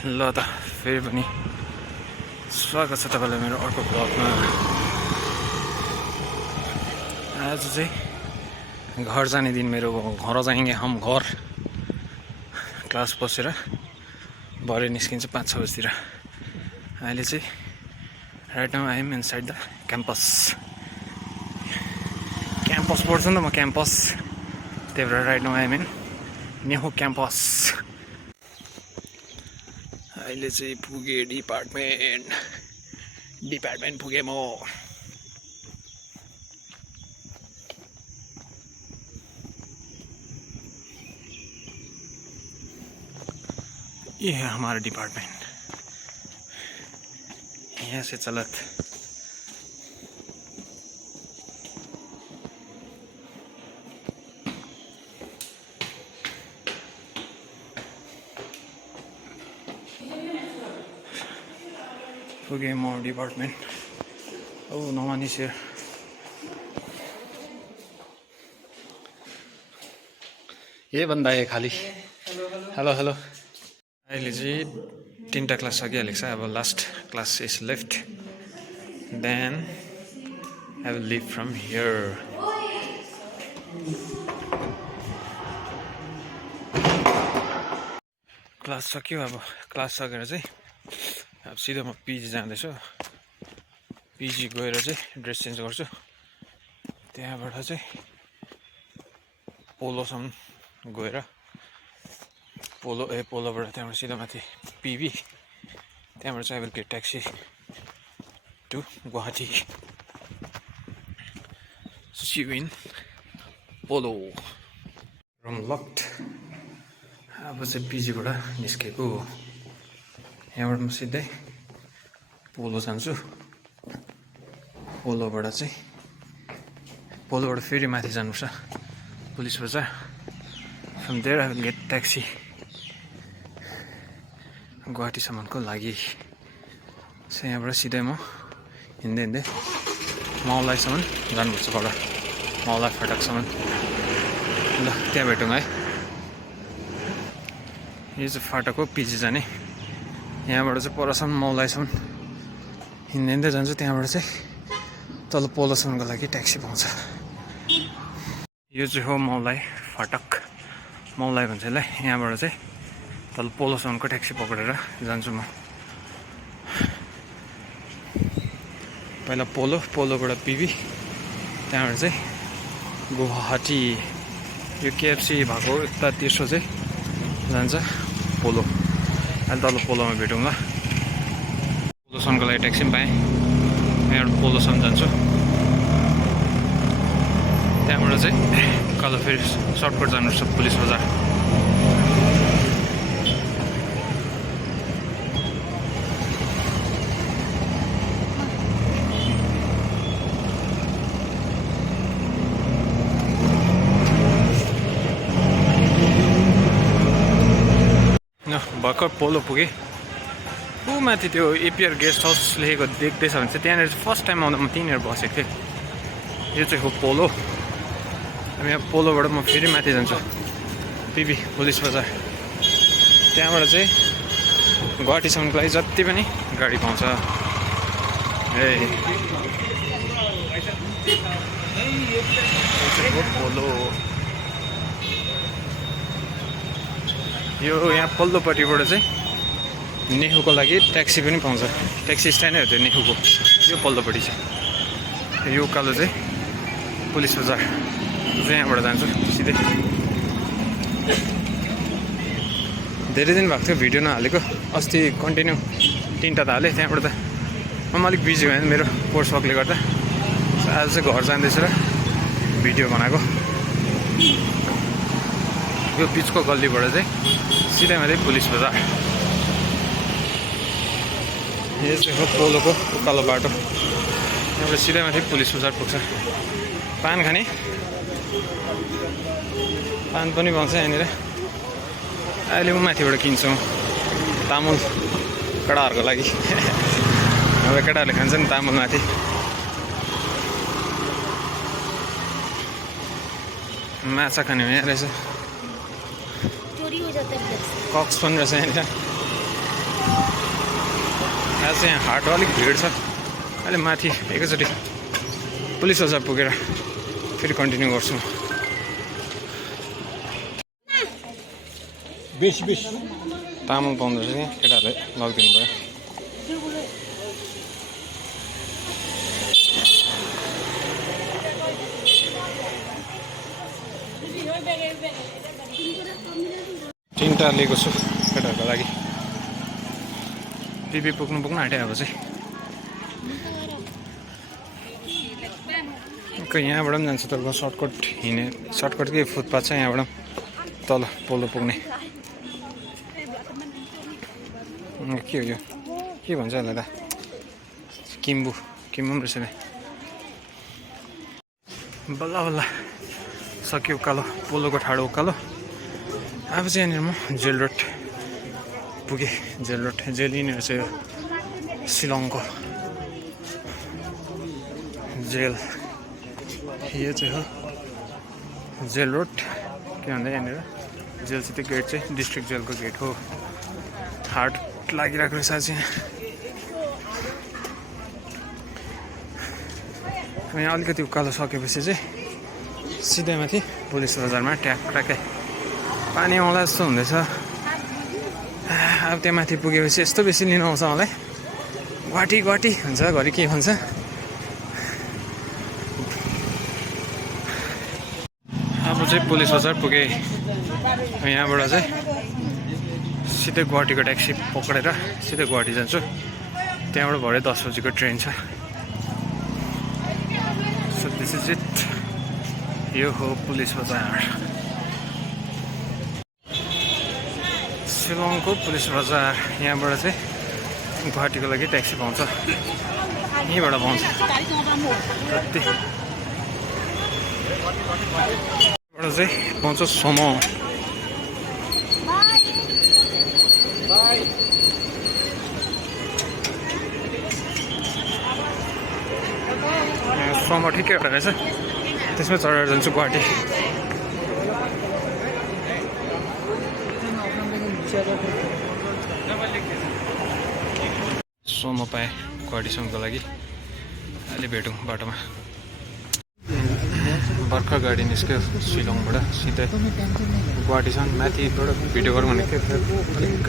ल त फेरि पनि स्वागत छ तपाईँलाई मेरो अर्को ब्लगमा। आज चाहिँ घर जाने दिन मेरो घर जाएंगे हम घर क्लास बसेर भरे निस्किन्छ 5-6 बजीतिर। अहिले चाहिँ right now I am inside the campus पढ्छु नि त म क्याम्पस, त्यही भएर right now I am in नेहो क्याम्पस। अहिले चाहिँ पुगे डिपार्टमेन्ट पुगे म। ये है हमारा डिपार्टमेंट, यहाँ से चलत पुगे म department. Oh no one is here. ये बंदा है खाली। Hello hello. अहिले चाहिँ 3टा क्लास सकिहालेको छ। अब last class is left, then I will leave from here. Class सक्यो। अब क्लास सकेर चाहिँ अब सिधै म पिजी जाँदैछु। पिजी गएर चाहिँ ड्रेस चेन्ज गर्छु, त्यहाँबाट चाहिँ पोलोसम्म गएर पोलोबाट त्यहाँबाट सिधा माथि पिबी, त्यहाँबाट चाहिँ I will get taxi to Guwahati. See you in Polo. Room locked. अब चाहिँ पिजीबाट निस्केको, यहाँबाट म सिधै पोलो जान्छु। पोलोबाट फेरि माथि जानुपर्छ police Bazar. From there I will get taxi गुवाहाटीसम्मको लागि। यहाँबाट सिधै म हिँड्दै माउलाईसम्म जानुपर्छ, पर माउलाई फाटकसम्म। ल त्यहाँ भेटौँ है। यो चाहिँ फाटक हो पिजी जाने। यहाँबाट चाहिँ परसम्म माउलाईसम्म हिँड्दै जान्छु, त्यहाँबाट चाहिँ तल पोलोसम्मको लागि ट्याक्सी पाउँछ। यो चाहिँ हो माउलाई फाटक, माउलाई भन्छ यसलाई। यहाँबाट चाहिँ तल पोलोसम्मको ट्याक्सी पक्रेर जान्छु म। पहिला पोलोबाट पिबी, त्यहाँबाट चाहिँ गुवाहाटी। यो केएफसी भएको यता तेर्सो चाहिँ जान्छ पोलो। अहिले तल पोलोमा भेटौँ ल। पोलोसम्मको लागि ट्याक्सी पनि पाएँ। यहाँबाट पोलोसम्म जान्छु, त्यहाँबाट चाहिँ कल फेरि सर्टकट जानुपर्छ पुलिस बजार। भर्खर पोलो पुगेँ। ऊ माथि त्यो एपिआर गेस्ट हाउस लेखेको देख्दैछ भने चाहिँ त्यहाँनिर फर्स्ट टाइम आउँदा म त्यहीँनिर बसेको थिएँ। यो चाहिँ हो पोलो। अब यहाँ पोलोबाट म फेरि माथि जान्छु पिबी पुलिस बजार। त्यहाँबाट चाहिँ गुवाहाटीसम्मको लागि जति पनि गाडी पाउँछ। पोलो यो यहाँ पल्लोपट्टिबाट चाहिँ नेहुको लागि ट्याक्सी पनि पाउँछ। ट्याक्सी स्ट्यान्डै हो त्यो नेहुको। यो पल्लोपट्टि चाहिँ यो उकालो चाहिँ पुलिस बजार। यहाँबाट जान्छु सिधै। धेरै दिन भएको थियो भिडियो नहालेको। अस्ति कन्टिन्यू 3टा त हालेँ, त्यहाँबाट त म अलिक बिजी भएँ मेरो कोर्स वर्कले गर्दा। आज चाहिँ घर जाँदैछु र भिडियो बनाएको। यो बिचको गल्लीबाट चाहिँ सिधै माथि पुलिस बजार। यो चाहिँ हो पोलोको उकालो बाटो। यहाँबाट सिधै माथि पुलिस बजार पुग्छ। पान खाने, पान पनि पाउँछ यहाँनिर। अहिले म माथिबाट किन्छु तामुल केटाहरूको लागि। अब केटाहरूले खान्छ नि तामुल माथि। माछा खाने यहाँ रहेछ। कक्स पनि रहेछ यहाँनिर। आज चाहिँ यहाँ हाट अलिक भिड छ अहिले माथि एकैचोटि पुलिस बजार पुगेर फेरि कन्टिन्यू गर्छु तामाङ पाउँदो रहेछ यहाँ केटाहरूले लगिदिनु भयो तीनटा लिएको छु केटाहरूको लागि पिपी पुग्नु आँट्यो अब चाहिँ यहाँबाट पनि जान्छ तपाईँको सर्टकट के फुटपाथ छ यहाँबाट तल पोलो पुग्ने के हो यो के भन्छ होला त किम्बु पनि रहेछ नि बल्ल बल्ल सक्यो उकालो पोलोको ठाडो उकालो अब चाहिँ यहाँनिर म जेल रोड पुगेँ जेल यहीँनिर चाहिँ यो शिलङको जेल यो चाहिँ हो जेल रोड के भन्दा यहाँनिर जेल चाहिँ त्यो गेट चाहिँ डिस्ट्रिक्ट जेलको गेट हो हाट लागिरहेको रहेछ आज यहाँ अलिकति उकालो सकेपछि चाहिँ सिधै माथि पुलिस बजारमा ट्याक्कै पानी आउँला जस्तो हुँदैछ अब त्यहाँ माथि पुगेपछि यस्तो बेसी लिनु आउँछ मलाई घटी हुन्छ घरि के भन्छ अब चाहिँ पुलिस बजार पुगेँ यहाँबाट चाहिँ सिधै गुवाहाटीको ट्याक्सी पक्रेर सिधै गुवाहाटी जान्छु त्यहाँबाट भरे 10 बजीको ट्रेन छ सो दिस इज इट यो हो पुलिस बजार शिलङको पुलिस बजार यहाँबाट चाहिँ गुवाहाटीको लागि ट्याक्सी पाउँछ यहीँबाट पाउँछ यहाँबाट चाहिँ पाउँछ सोमो सोमो ठिकै एउटा रहेछ त्यसमै चढेर जान्छु गुवाहाटी सोमो पाएँ गुवाहाटीसम्मको लागि अहिले भेटौँ बाटोमा भर्खर गाडी निस्क्यो शिलङबाट सिधै गुवाहाटीसम्म माथिबाट भिडियो गरौँ भनेको थियो अलिक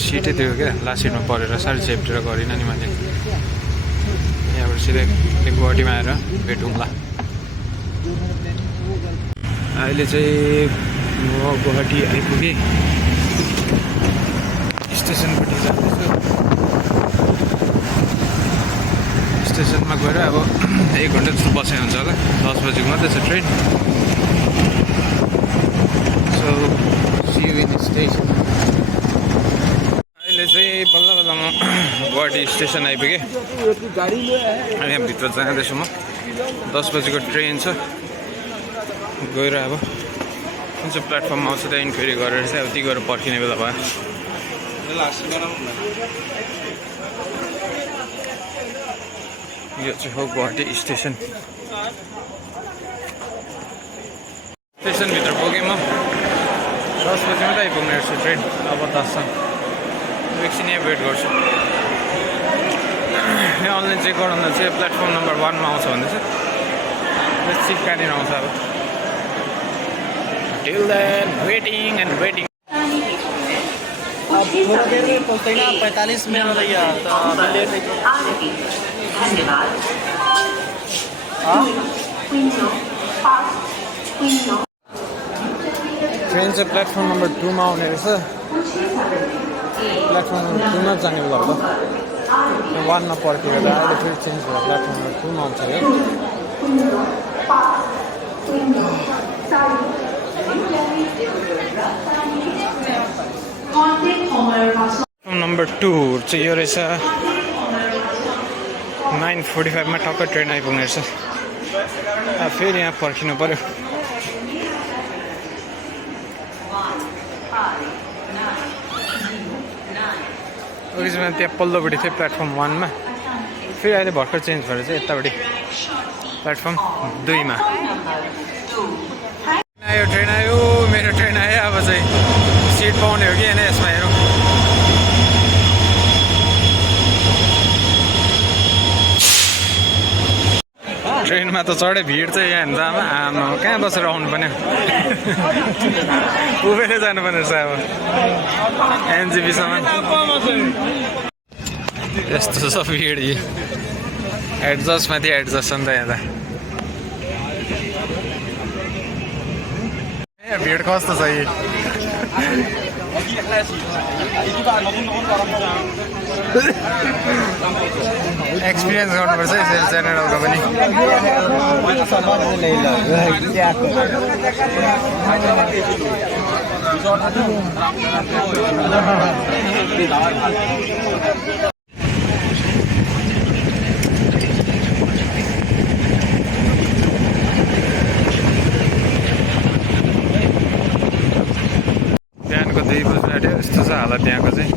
सिटै थियो क्या लास्ट सिटमा परेर साह्रै चेप्टेर गरिनँ नि मैले यहाँबाट सिधै गुवाहाटीमा आएर भेटौँला अहिले चाहिँ म गुवाहाटी आइपुगेँ स्टेसनपट्टि जाँदैछु स्टेसनमा गएर अब 1 घन्टा जस्तो बसेको हुन्छ होला 10 बजीको मात्रै छ train so see you in station अहिले चाहिँ बल्ल बल्ल म गुवाहाटी स्टेसन आइपुगेँ अनि यहाँभित्र जाँदैछु म 10 बजीको ट्रेन छ गएर अब कुन चाहिँ प्लेटफर्ममा आउँछ त्यहाँ इन्क्वायरी गरेर चाहिँ अब ती गएर पर्खिने बेला भयो यो चाहिँ हो गुवाहाटी स्टेसन स्टेसनभित्र पुगेँ म 10 बजी मात्रै आइपुग्ने रहेछ ट्रेन अब 10 एकछिन यहाँ वेट गर्छु यहाँ अनलाइन चेक गराउँदा चाहिँ प्लेटफर्म नम्बर 1 मा आउँछ भन्दैछ सिट कहाँनिर आउँछ अब till then waiting and waiting अब थोड़ा देर में पहुँचेगा 45 मिनट भैया तो लेट ट्रेन चाहिँ प्लेटफर्म नम्बर 2 मा आउने रहेछ प्लेटफर्म नम्बर 2 मा जाने बेला हो 1 मा पर्खेर अहिले फेरि चेन्ज भयो प्लेटफर्म नम्बर 2 मा आउँछ यो नम्बर 2 चाहिँ यो रहेछ 9:45 मा टक्क ट्रेन आइपुग्ने रहेछ फेरि यहाँ पर्खिनु पर्यो ओरिजिनल त्यहाँ पल्लोपट्टि थियो प्लेटफर्म 1 मा फेरि अहिले भर्खर चेन्ज भएर चाहिँ यतापट्टि प्लेटफर्म 2 मा आयो ट्रेन आयो मेरो ट्रेन आयो अब चाहिँ सिट पाउने हो कि होइन यसमा हेरौँ ट्रेनमा त चढे भिड चाहिँ यहाँ जामा आमा कहाँ बसेर आउनु पर्ने उभिएर जानुपर्ने रहेछ अब एनजेपीसम्म यस्तो छ भिड यी एडजस्ट माथि एडजस्ट छ नि त यहाँ त भिड कस्तो छ यी एक्सपिरियन्स गर्नुपर्छ यसरी जेनेरलको पनि बिहानको 2 बजी आँट्यो यस्तो छ हालत त्यहाँको चाहिँ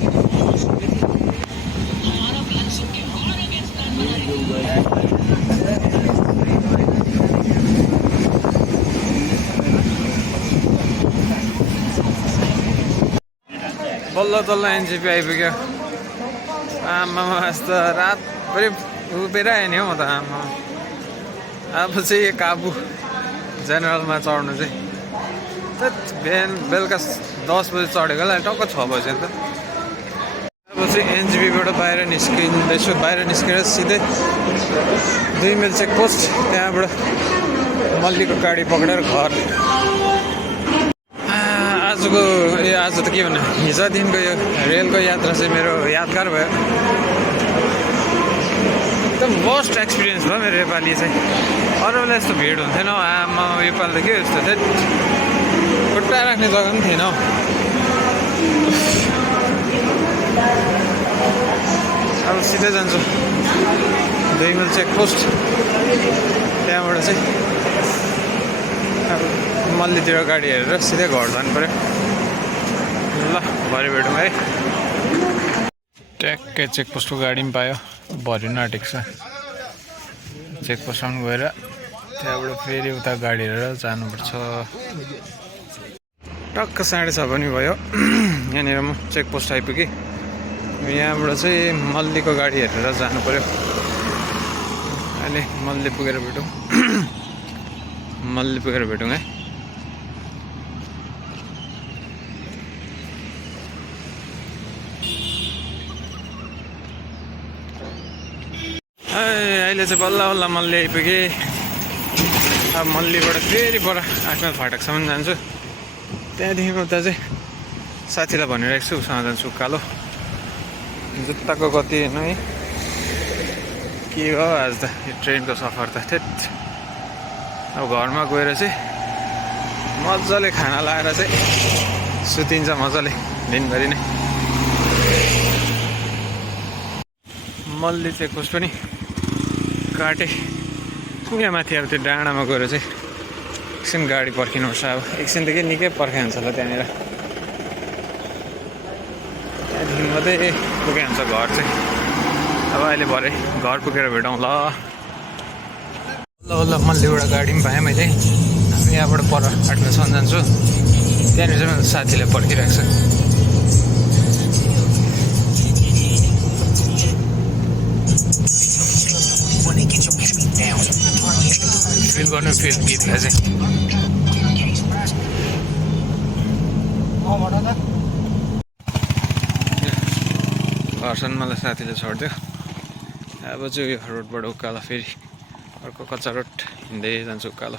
बल्ल तल्ल एनजेपी आइपुग्यो आमामा यस्तो रातभरि उभिएर आयो नि हौ म त आमा अब चाहिँ काबु जेनरलमा चढ्नु चाहिँ बिहान बेलुका 10 बजी चढेकोलाई टक्क 6 बज्यो नि त अब चाहिँ एनजेपीबाट बाहिर निस्किँदैछु बाहिर निस्केर सिधै 2 माइल चेकपोस्ट त्यहाँबाट मल्लीको गाडी पक्रेर घर आजको आज त के भन्नु हिजोदेखिको यो रेलको यात्रा चाहिँ मेरो यादगार भयो एकदम वर्स्ट एक्सपिरियन्स भयो मेरो योपालि चाहिँ अरू बेला यस्तो भिड हुन्थेन हौ आमा योपालि त के यस्तो थियो खुट्टा राख्ने जग्गा पनि थिएन हौ अब सिधै जान्छु 2 माइल चेकपोस्ट त्यहाँबाट चाहिँ अब मल्लीतिर गाडी हेरेर सिधै घर जानु पऱ्यो ल भरे भेटौँ है ट्याक्कै चेकपोस्टको गाडी पनि पायो भरिनु आँटेको छ चेकपोस्टसम्म गएर त्यहाँबाट फेरि उता गाडी हेरेर जानुपर्छ टक्क 6:30 पनि भयो यहाँनिर म चेकपोस्ट आइपुगेँ यहाँबाट चाहिँ मल्लीको गाडी हेरेर जानु पऱ्यो अहिले मल्ली पुगेर भेटौँ मल्ली पुगेर भेटौँ है अहिले चाहिँ बल्ल बल्ल मल्ली आइपुगेँ अब मल्लीबाट फेरि पर 8 माइल फाटकसम्म जान्छु त्यहाँदेखि उता चाहिँ साथीलाई भनिरहेको छु उसँग जान्छु उकालो जुत्ताको गति हेर्नु है के हो आज त यो ट्रेनको सफर त थेट अब घरमा गएर चाहिँ मजाले खाना लाएर चाहिँ सुतिन्छ मजाले दिनभरि नै मल्ली चाहिँ कस पनि काटेँ यहाँ माथि अब त्यो डाँडामा गएर चाहिँ एकछिन गाडी पर्खिनुपर्छ अब एकछिनदेखि निकै पर्खाइ हुन्छ होला त्यहाँनिर त्यहाँदेखि मात्रै पुगे हुन्छ घर चाहिँ अब अहिले भरे घर पुगेर भेटौँ ल ल ल मल्लीबाट गाडी पनि पाएँ मैले यहाँबाट पर 8 माइलसम्म जान्छु त्यहाँनिर चाहिँ मेरो साथीले पर्खिरहेको छ फिल गर्नु फिल गीतलाई चाहिँ घरसम्म मलाई साथीले छोडिदियो अब चाहिँ यो रोडबाट उकालो फेरि अर्को कच्चा रोड हिँड्दै जान्छु उकालो